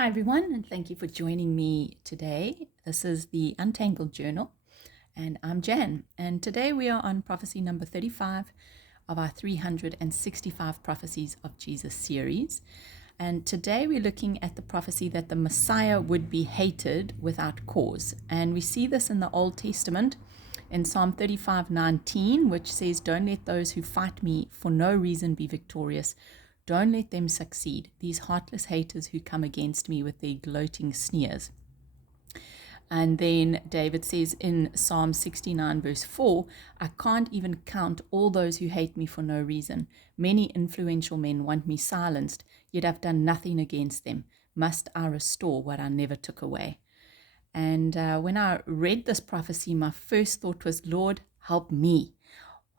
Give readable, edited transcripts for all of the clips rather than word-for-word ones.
Hi, everyone, and thank you for joining me today. This is the Untangled Journal, and I'm Jan. And today we are on prophecy number 35 of our 365 Prophecies of Jesus series. And today we're looking at the prophecy that the Messiah would be hated without cause. And we see this in the Old Testament in Psalm 35:19, which says, "Don't let those who fight me for no reason be victorious. Don't let them succeed, these heartless haters who come against me with their gloating sneers." And then David says in Psalm 69 verse 4, "I can't even count all those who hate me for no reason. Many influential men want me silenced, yet I've done nothing against them. Must I restore what I never took away?" And when I read this prophecy, my first thought was, Lord, help me.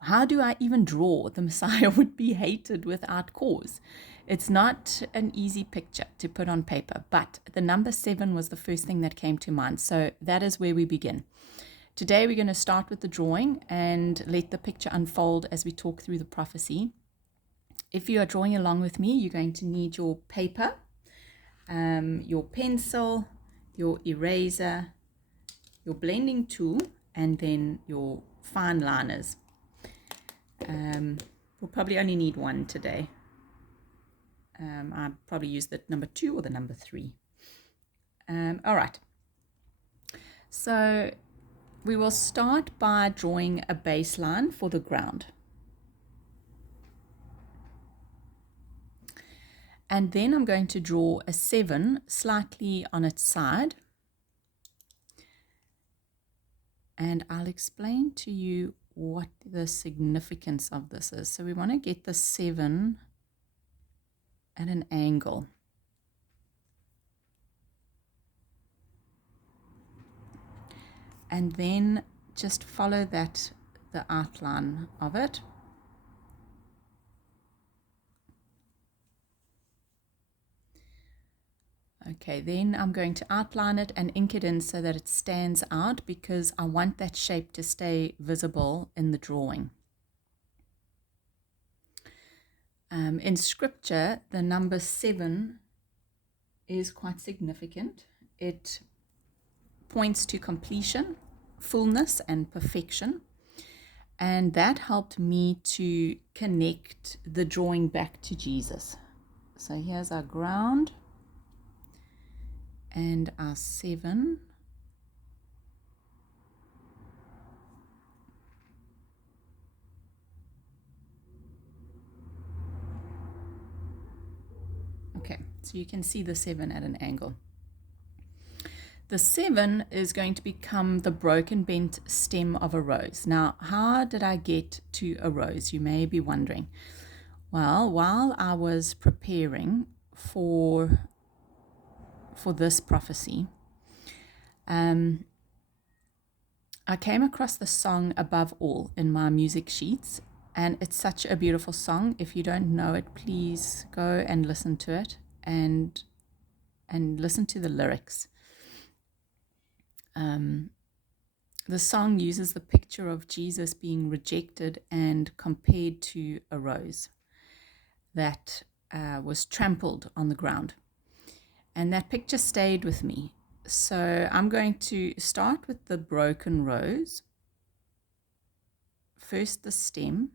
How do I even draw the Messiah would be hated without cause? It's not an easy picture to put on paper, but the number 7 was the first thing that came to mind. So that is where we begin. Today we're going to start with the drawing and let the picture unfold as we talk through the prophecy. If you are drawing along with me, you're going to need your paper, your pencil, your eraser, your blending tool, and then your fine liners. We'll probably only need one today. I probably use the number 2 or the number 3. All right. So we will start by drawing a baseline for the ground. And then I'm going to draw a 7 slightly on its side. And I'll explain to you what the significance of this is. So we want to get the 7 at an angle. And then just follow that, the outline of it. Okay, then I'm going to outline it and ink it in so that it stands out, because I want that shape to stay visible in the drawing. In scripture, the number 7 is quite significant. It points to completion, fullness, and perfection. And that helped me to connect the drawing back to Jesus. So here's our ground and our 7. Okay, so you can see the 7 at an angle. The 7 is going to become the broken bent stem of a rose. Now, how did I get to a rose? You may be wondering. Well, while I was preparing for this prophecy, I came across the song Above All in my music sheets, and it's such a beautiful song. If you don't know it, please go and listen to it and listen to the lyrics. The song uses the picture of Jesus being rejected and compared to a rose that was trampled on the ground. And that picture stayed with me. So I'm going to start with the broken rose. First, the stem.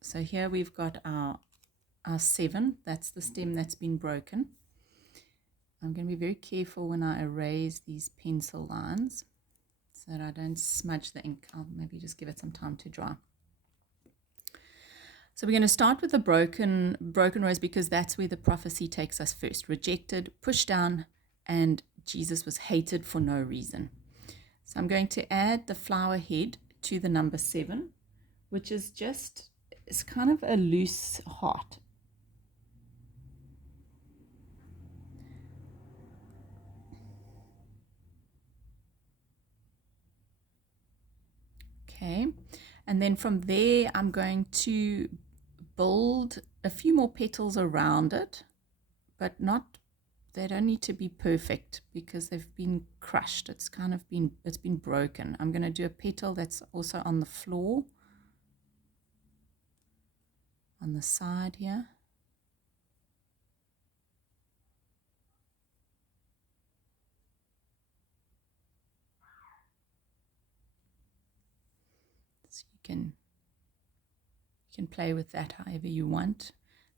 So here we've got our 7. That's the stem that's been broken. I'm going to be very careful when I erase these pencil lines so that I don't smudge the ink. I'll maybe just give it some time to dry. So we're going to start with the broken rose, because that's where the prophecy takes us first. Rejected, pushed down, and Jesus was hated for no reason. So I'm going to add the flower head to the number 7, which is it's kind of a loose heart. Okay, and then from there I'm going to build a few more petals around it, but they don't need to be perfect because they've been crushed. It's been broken. I'm going to do a petal that's also on the floor, on the side here. You can play with that however you want.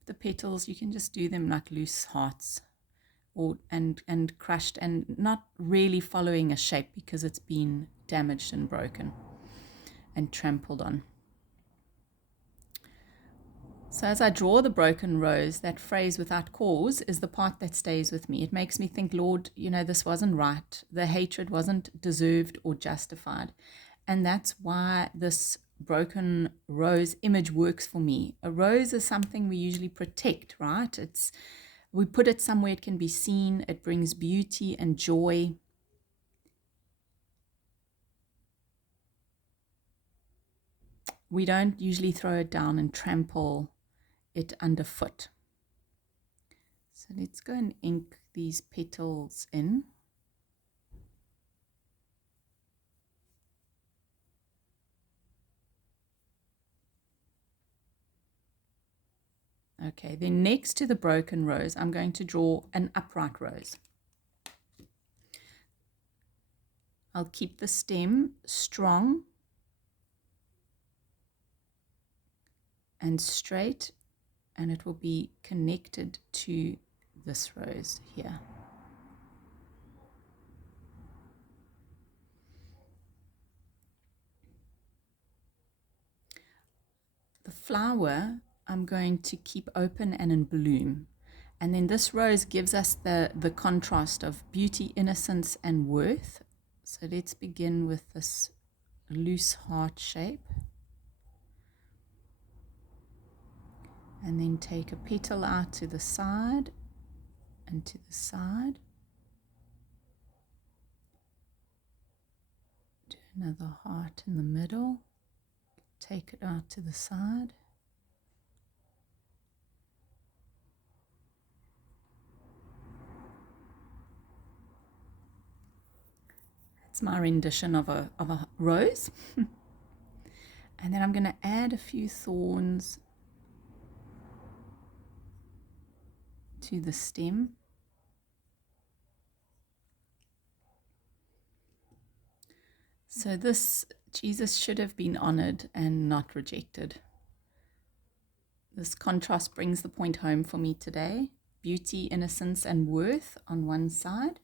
The petals, you can just do them like loose hearts, or and crushed, and not really following a shape because it's been damaged and broken and trampled on. So as I draw the broken rose, that phrase "without cause" is the part that stays with me. It makes me think, Lord, this wasn't right. The hatred wasn't deserved or justified. And that's why this broken rose image works for me. A rose is something we usually protect, right? We put it somewhere it can be seen. It brings beauty and joy. We don't usually throw it down and trample it underfoot. So let's go and ink these petals in. Okay, then next to the broken rose, I'm going to draw an upright rose. I'll keep the stem strong and straight, and it will be connected to this rose here. The flower I'm going to keep open and in bloom. And then this rose gives us the contrast of beauty, innocence, and worth. So let's begin with this loose heart shape. And then take a petal out to the side and to the side. Do another heart in the middle. Take it out to the side. That's my rendition of a rose. And then I'm going to add a few thorns to the stem. So Jesus should have been honored and not rejected. This contrast brings the point home for me today. Beauty, innocence, and worth on one side,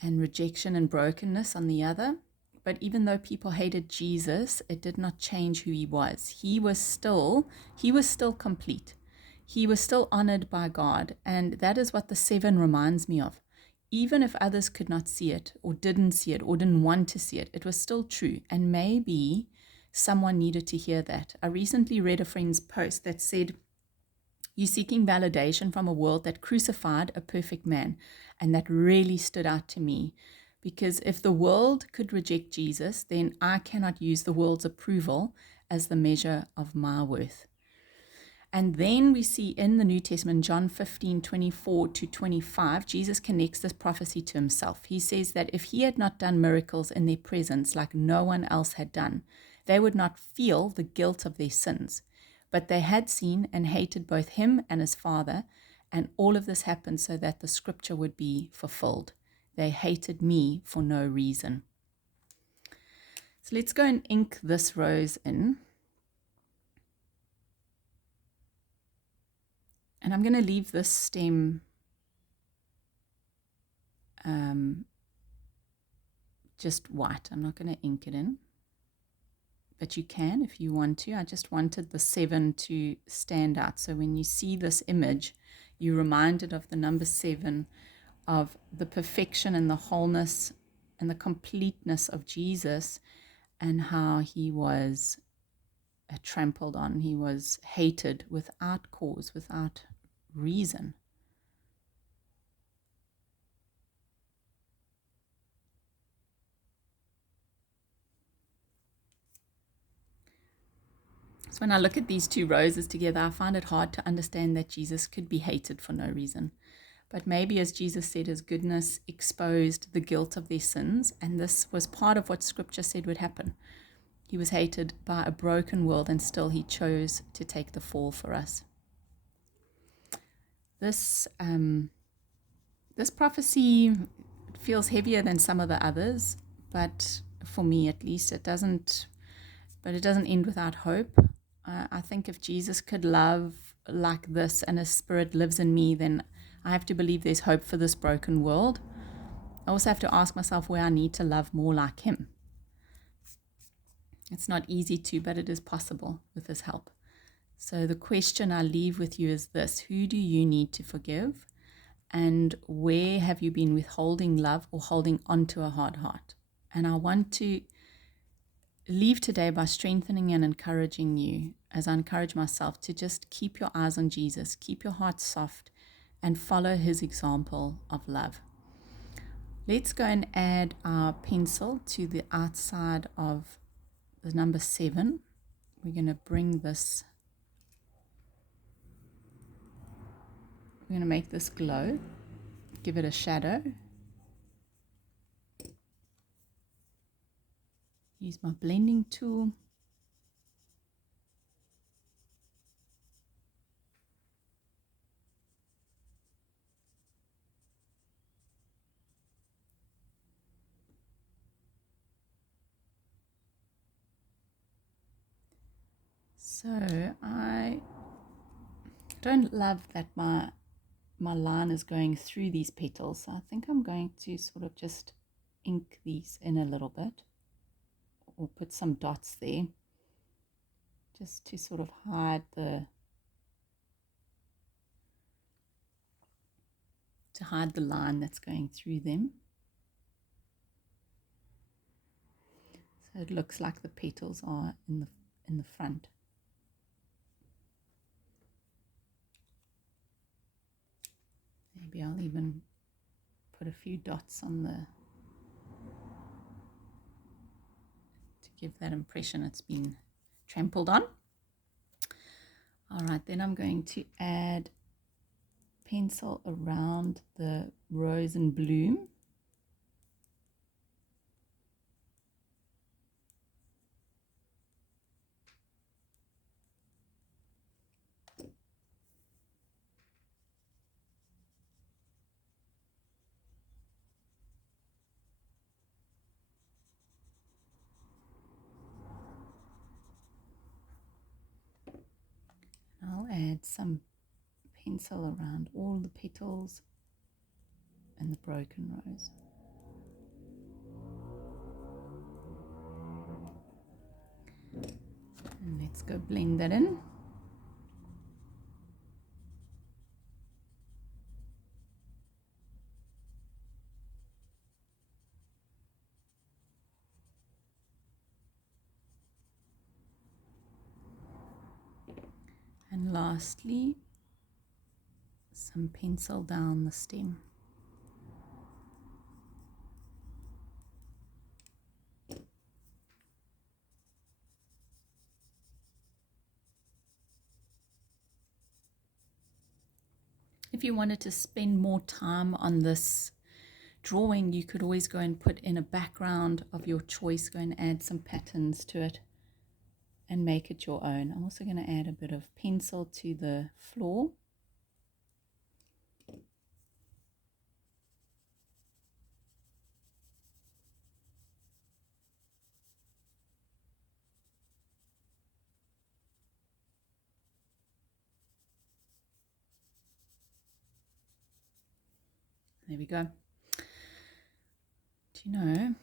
and rejection and brokenness on the other. But even though people hated Jesus, it did not change who he was. He was still complete. He was still honored by God. And that is what the 7 reminds me of. Even if others could not see it or didn't see it or didn't want to see it, it was still true. And maybe someone needed to hear that. I recently read a friend's post that said, "You're seeking validation from a world that crucified a perfect man." And that really stood out to me. Because if the world could reject Jesus, then I cannot use the world's approval as the measure of my worth. And then we see in the New Testament, John 15:24-25, Jesus connects this prophecy to himself. He says that if he had not done miracles in their presence like no one else had done, they would not feel the guilt of their sins. But they had seen and hated both him and his Father, and all of this happened so that the scripture would be fulfilled. They hated me for no reason. So let's go and ink this rose in. And I'm going to leave this stem just white. I'm not going to ink it in. But you can if you want to. I just wanted the 7 to stand out. So when you see this image, you're reminded of the number 7, of the perfection and the wholeness and the completeness of Jesus, and how he was trampled on. He was hated without cause, without reason. So when I look at these 2 roses together, I find it hard to understand that Jesus could be hated for no reason. But maybe, as Jesus said, his goodness exposed the guilt of their sins, and this was part of what Scripture said would happen. He was hated by a broken world, and still he chose to take the fall for us. This prophecy feels heavier than some of the others, but for me at least, it doesn't but it doesn't end without hope. I think if Jesus could love like this and his spirit lives in me, then I have to believe there's hope for this broken world. I also have to ask myself where I need to love more like him. It's not easy to, but it is possible with his help. So the question I leave with you is this: who do you need to forgive? And where have you been withholding love or holding on to a hard heart? And I want to leave today by strengthening and encouraging you, as I encourage myself, to just keep your eyes on Jesus, keep your heart soft, and follow his example of love. Let's go and add our pencil to the outside of the number 7. We're going to bring this, we're going to make this glow, give it a shadow. Use my blending tool. So I don't love that my line is going through these petals. So I think I'm going to sort of just ink these in a little bit, or put some dots there, just to sort of hide the line that's going through them. So it looks like the petals are in the front. Maybe I'll even put a few dots on to give that impression it's been trampled on. All right, then I'm going to add pencil around the rose and bloom. I'll add some pencil around all the petals and the broken rose. And let's go blend that in. And lastly, some pencil down the stem. If you wanted to spend more time on this drawing, you could always go and put in a background of your choice, go and add some patterns to it and make it your own. I'm also going to add a bit of pencil to the floor. There we go. Do you know,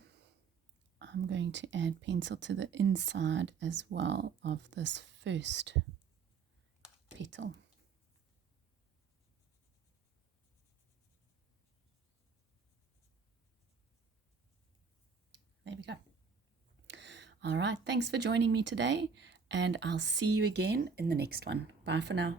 I'm going to add pencil to the inside as well of this first petal. There we go. All right, thanks for joining me today, and I'll see you again in the next one. Bye for now.